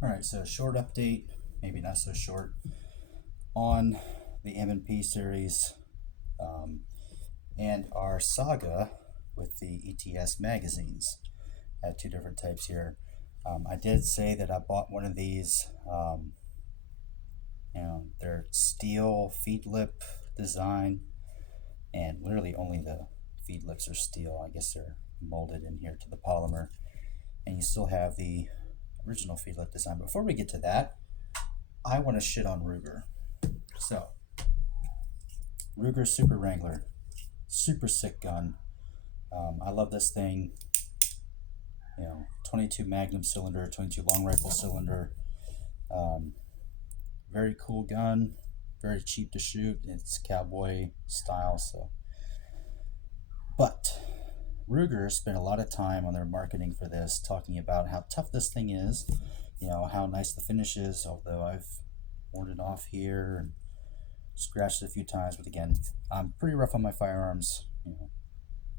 All right, so short update, maybe not so short, on the M&P series um, and our saga with the ETS magazines. I had two different types here. I did say that I bought one of these. They're steel feed lip design, and literally only the feed lips are steel. I guess they're molded in here to the polymer, and you still have the original feed lip design. Before we get to that, I want to shit on Ruger. So, Ruger Super Wrangler, super sick gun. I love this thing. 22 Magnum cylinder, 22 long rifle cylinder. Um, Very cool gun, very cheap to shoot. It's cowboy style, so. But Ruger spent a lot of time on their marketing for this, talking about how tough this thing is. How nice the finish is. Although I've worn it off here and scratched it a few times, but again, I'm pretty rough on my firearms.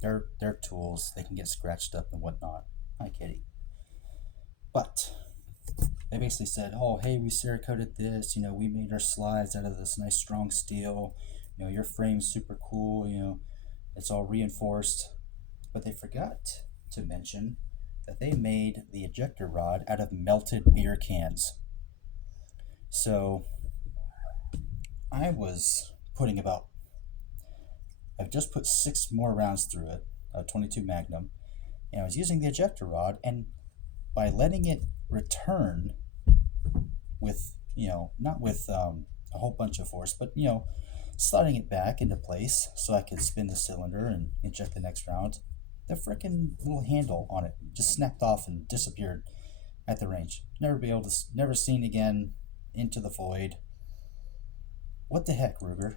They're tools. They can get scratched up and whatnot. Hi, kitty. But they basically said, "Oh, hey, we Cerakoted this. We made our slides out of this nice strong steel. Your frame's super cool. It's all reinforced." But they forgot to mention that they made the ejector rod out of melted beer cans. So I was putting about, I've just put 6 more rounds through it, a 22 Magnum, and I was using the ejector rod, and by letting it return with, not with a whole bunch of force, but, sliding it back into place so I could spin the cylinder and inject the next round, the freaking little handle on it just snapped off and disappeared at the range. Never seen again, into the void. What the heck, Ruger?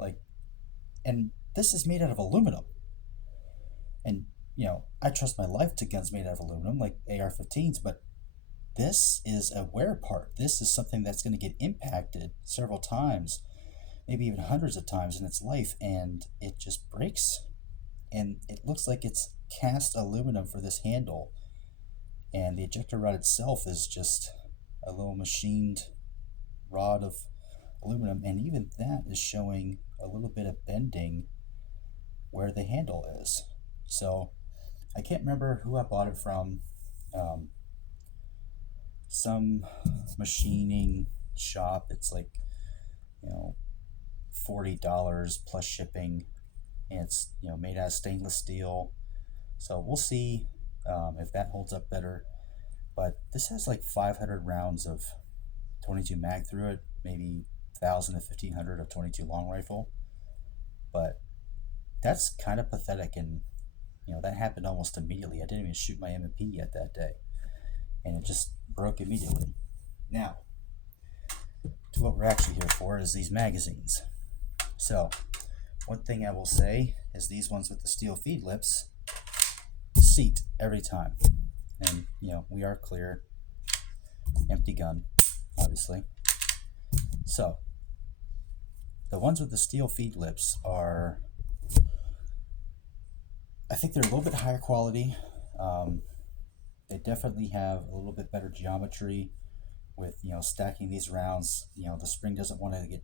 Like, and this is made out of aluminum. And, I trust my life to guns made out of aluminum, like AR-15s, but this is a wear part. This is something that's going to get impacted several times, maybe even hundreds of times in its life, and it just breaks. And it looks like it's cast aluminum for this handle, and the ejector rod itself is just a little machined rod of aluminum, and even that is showing a little bit of bending where the handle is. So I can't remember who I bought it from. Some machining shop. It's like, $40 plus shipping, and it's made out of stainless steel. So we'll see if that holds up better. But this has like 500 rounds of 22 mag through it, maybe 1,000 to 1,500 of 22 long rifle. But that's kind of pathetic, and that happened almost immediately. I didn't even shoot my M&P yet that day, and it just broke immediately. Now, to what we're actually here for is these magazines. So, one thing I will say is these ones with the steel feed lips seat every time. And, we are clear, empty gun, obviously. So, the ones with the steel feed lips are, I think they're a little bit higher quality. They definitely have a little bit better geometry with, stacking these rounds. The spring doesn't want to get,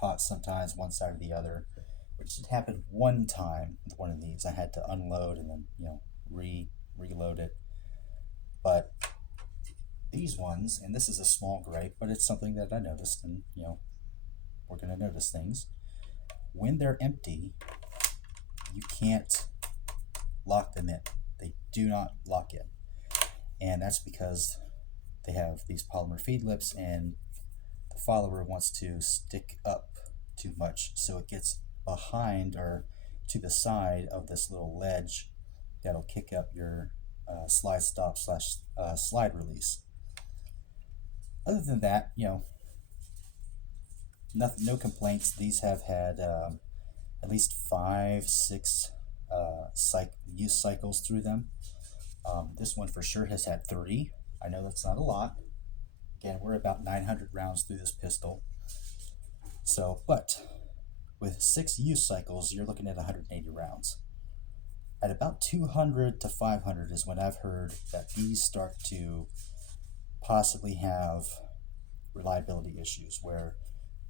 caught sometimes one side or the other, which had happened one time with one of these. I had to unload and then, reload it. But these ones, and this is a small gripe, but it's something that I noticed, and, we're going to notice things. When they're empty, you can't lock them in. They do not lock in. And that's because they have these polymer feed lips, and the follower wants to stick up too much, so it gets behind or to the side of this little ledge that'll kick up your slide stop / slide release. Other than that, nothing, no complaints. These have had at least 5-6 use cycles through them. This one for sure has had 3. I know that's not a lot. Again, we're about 900 rounds through this pistol. So, but with 6 use cycles, you're looking at 180 rounds. At about 200 to 500 is when I've heard that these start to possibly have reliability issues where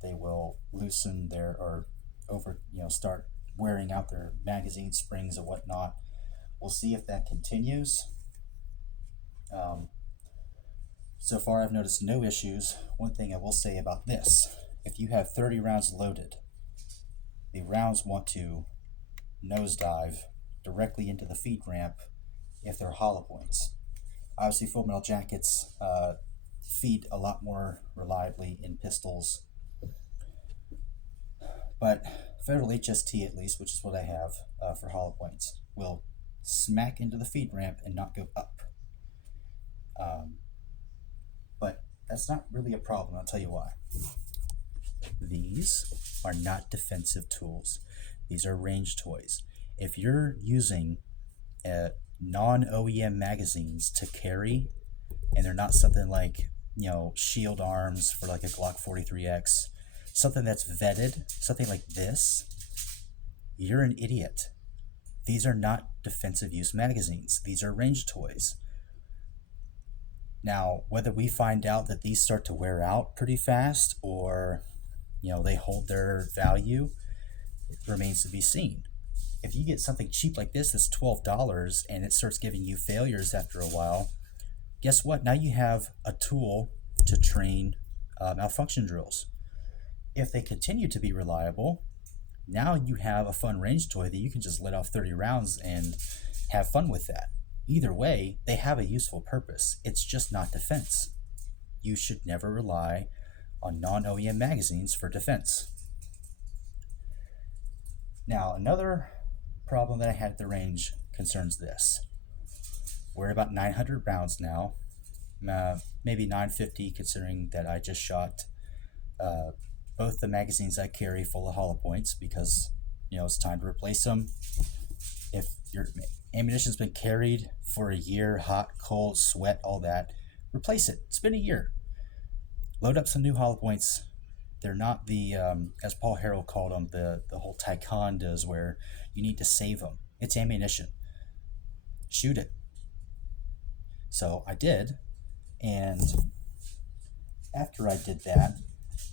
they will loosen their or start wearing out their magazine springs and whatnot. We'll see if that continues. Um, so far, I've noticed no issues. One thing I will say about this: if you have 30 rounds loaded, the rounds want to nosedive directly into the feed ramp if they're hollow points. Obviously, full metal jackets feed a lot more reliably in pistols, but Federal HST, at least, which is what I have for hollow points, will smack into the feed ramp and not go up. But that's not really a problem. I'll tell you why. These are not defensive tools. These are range toys. If you're using non-OEM magazines to carry, and they're not something like, shield arms for like a Glock 43X, something that's vetted, something like this, you're an idiot. These are not defensive use magazines. These are range toys. Now, whether we find out that these start to wear out pretty fast or, they hold their value, it remains to be seen. If you get something cheap like this that's $12 and it starts giving you failures after a while, guess what? Now you have a tool to train malfunction drills. If they continue to be reliable, now you have a fun range toy that you can just let off 30 rounds and have fun with that. Either way, they have a useful purpose. It's just not defense. You should never rely on non-OEM magazines for defense. Now, another problem that I had at the range concerns this. We're at about 900 rounds now, maybe 950 considering that I just shot both the magazines I carry full of hollow points because, it's time to replace them. If your ammunition's been carried for a year, hot, cold, sweat, all that, replace it. It's been a year. Load up some new hollow points. They're not the, as Paul Harrell called them, the whole taekwondos where you need to save them. It's ammunition. Shoot it. So I did, and after I did that,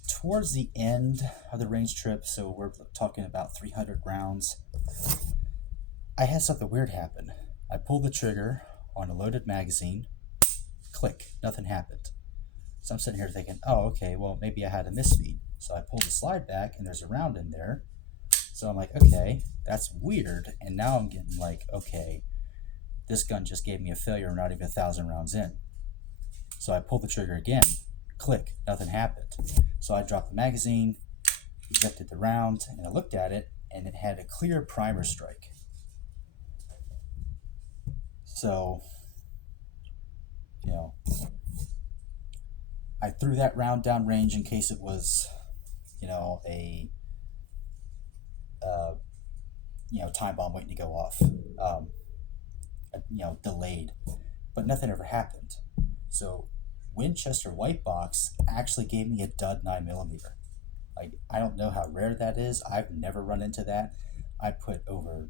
towards the end of the range trip, so we're talking about 300 rounds, I had something weird happen. I pulled the trigger on a loaded magazine, click, nothing happened. So I'm sitting here thinking, oh, okay, well, maybe I had a misfeed. So I pulled the slide back, and there's a round in there. So I'm like, okay, that's weird. And now I'm getting like, okay, this gun just gave me a failure, not even 1,000 rounds in. So I pulled the trigger again, click, nothing happened. So I dropped the magazine, ejected the round, and I looked at it, and it had a clear primer strike. So, I threw that round down range in case it was, a time bomb waiting to go off, delayed, but nothing ever happened. So Winchester White Box actually gave me a dud 9mm. Like, I don't know how rare that is. I've never run into that. I put over,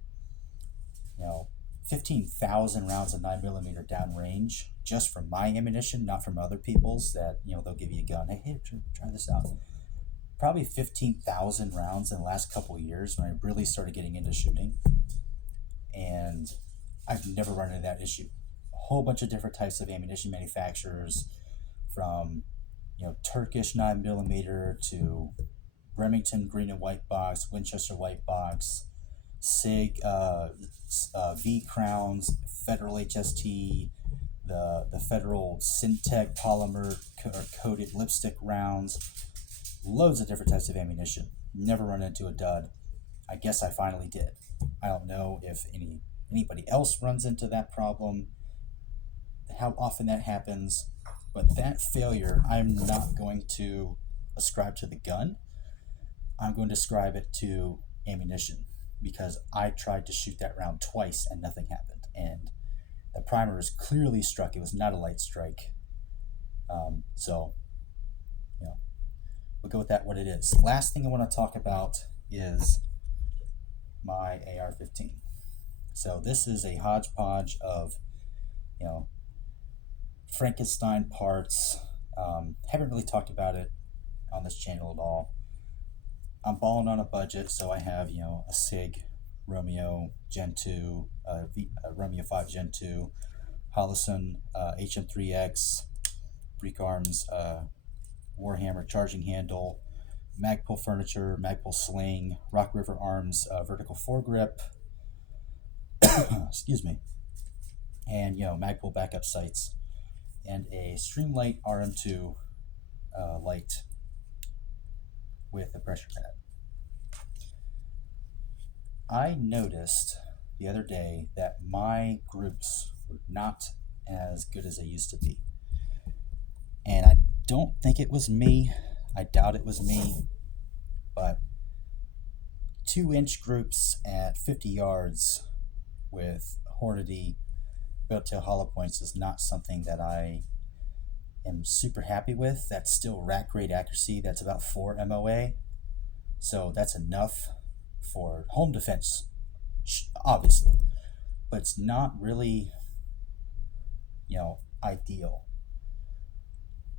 15,000 rounds of 9mm downrange just from my ammunition, not from other people's that, they'll give you a gun. Hey, try this out. Probably 15,000 rounds in the last couple of years when I really started getting into shooting. And I've never run into that issue. A whole bunch of different types of ammunition manufacturers, from, Turkish 9mm to Remington Green and White Box, Winchester White Box, SIG, V Crowns, Federal HST, the Federal Syntec polymer coated lipstick rounds, loads of different types of ammunition. Never run into a dud. I guess I finally did. I don't know if anybody else runs into that problem, how often that happens, but that failure, I'm not going to ascribe to the gun. I'm going to ascribe it to ammunition, because I tried to shoot that round twice and nothing happened. And the primer was clearly struck. It was not a light strike. So, we'll go with that what it is. Last thing I want to talk about is my AR-15. So this is a hodgepodge of, Frankenstein parts. Haven't really talked about it on this channel at all. I'm balling on a budget, so I have, a SIG Romeo Gen 2, Romeo 5 Gen 2, Holosun HM3X, Break Arms Warhammer charging handle, Magpul furniture, Magpul sling, Rock River Arms vertical foregrip, excuse me, and Magpul backup sights, and a Streamlight RM2 light with a pressure pad. I noticed the other day that my groups were not as good as they used to be. And I don't think it was me. I doubt it was me. But 2-inch groups at 50 yards with Hornady built to hollow points is not something that I am super happy with. That's still rack grade accuracy. That's about 4 MOA. So that's enough for home defense, obviously. But it's not really, ideal.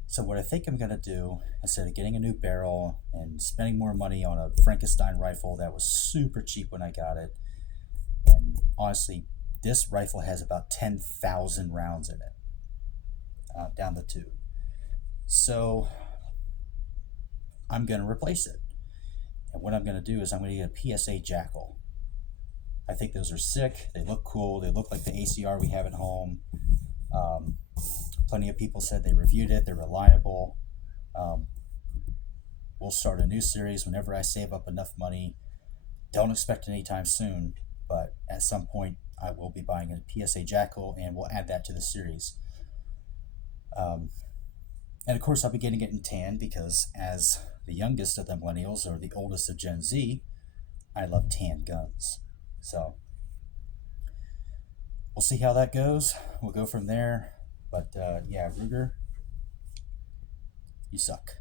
So what I think I'm going to do, instead of getting a new barrel and spending more money on a Frankenstein rifle that was super cheap when I got it, and honestly, this rifle has about 10,000 rounds in it, down the tube. So I'm going to replace it. And what I'm going to do is I'm going to get a PSA Jackal. I think those are sick. They look cool. They look like the ACR we have at home. Plenty of people said they reviewed it. They're reliable. We'll start a new series whenever I save up enough money. Don't expect it anytime soon, but at some point I will be buying a PSA Jackal, and we'll add that to the series. And of course, I'll be getting it in tan because, as the youngest of the millennials or the oldest of Gen Z, I love tan guns. So we'll see how that goes. We'll go from there. But yeah, Ruger, you suck.